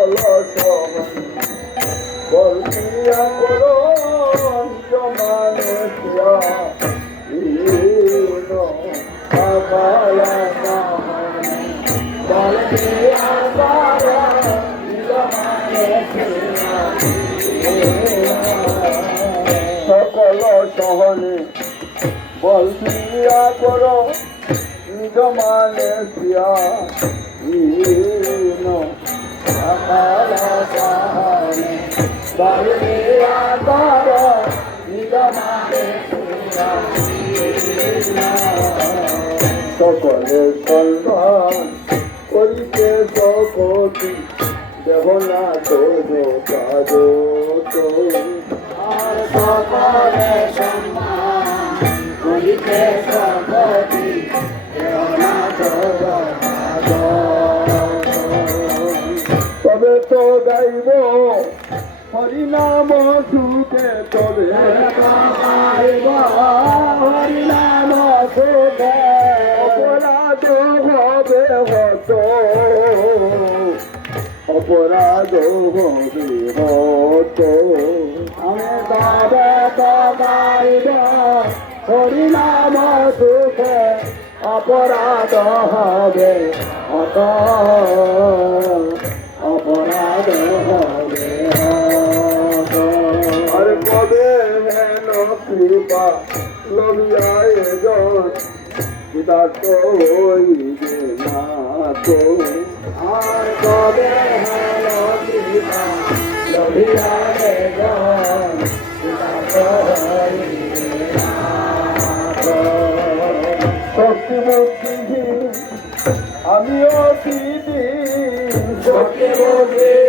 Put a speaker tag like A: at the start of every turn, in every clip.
A: সকল সমান বলছিয়া করো জমানে পিয়া মানে পিয়া ইন সকাল সহনে বলছিয়া করো নিজ মানে পিয়া সকলে সন্ধান করিতে সকতি দেহ না তো কাজ আর সকলে করিতে সকতি হরিনাম সুখে তবে গাইব হরিনাম সুখে অপরাধ হবে হত। অপরাধ হবে হত। আমি তবে তো গাইব হরিনাম সুখে অপরাধ হবে হত। অপরাধ হবে কৃপা লবিয়ায় জন পিতা তো না তো আর কবে হেন কৃপা লবিয়ায় জন পিতা তো না তো শক্তি মুক্তি আমিও দিদি শক্তি মুক্তি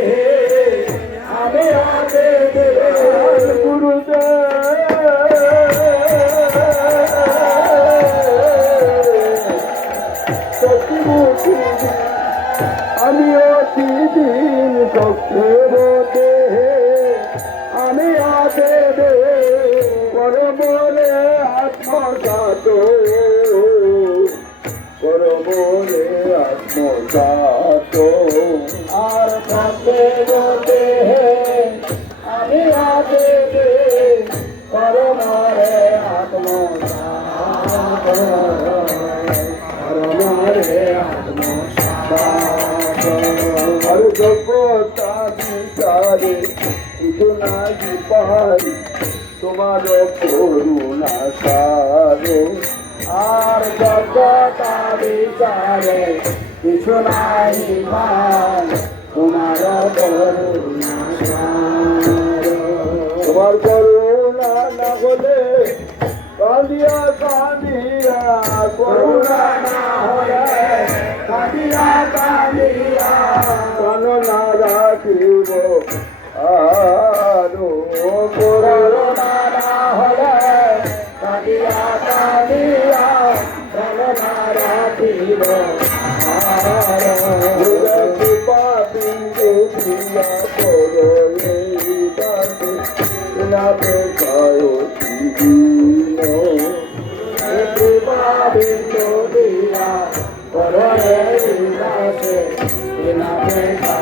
A: আমি আগে পরমরে আত্মসাত পরমরে আত্মসাত আর কাছে বলতে আমি পরমরে আত্মসাত পরমরে কিছু না পারি তোমার করুণা সারে আর জগতা বিচারে কিছু নাই ভাই তোমার করুণা তোমার করুণা না হলে কাঁদিয়া কাঁদিয়া, করুণা না হলে, কাঁদিয়া কাঁদিয়া রাখিব আরও করুণা না হলে কাঁদিয়া কাঁদিয়া প্রাণ না রাখিব কৃপা বিন্দু প্রিয়া করো এই দাসে নামে গায় দিন কৃপা বিন্দু প্রিয়া করো এই দাসে নামে গায়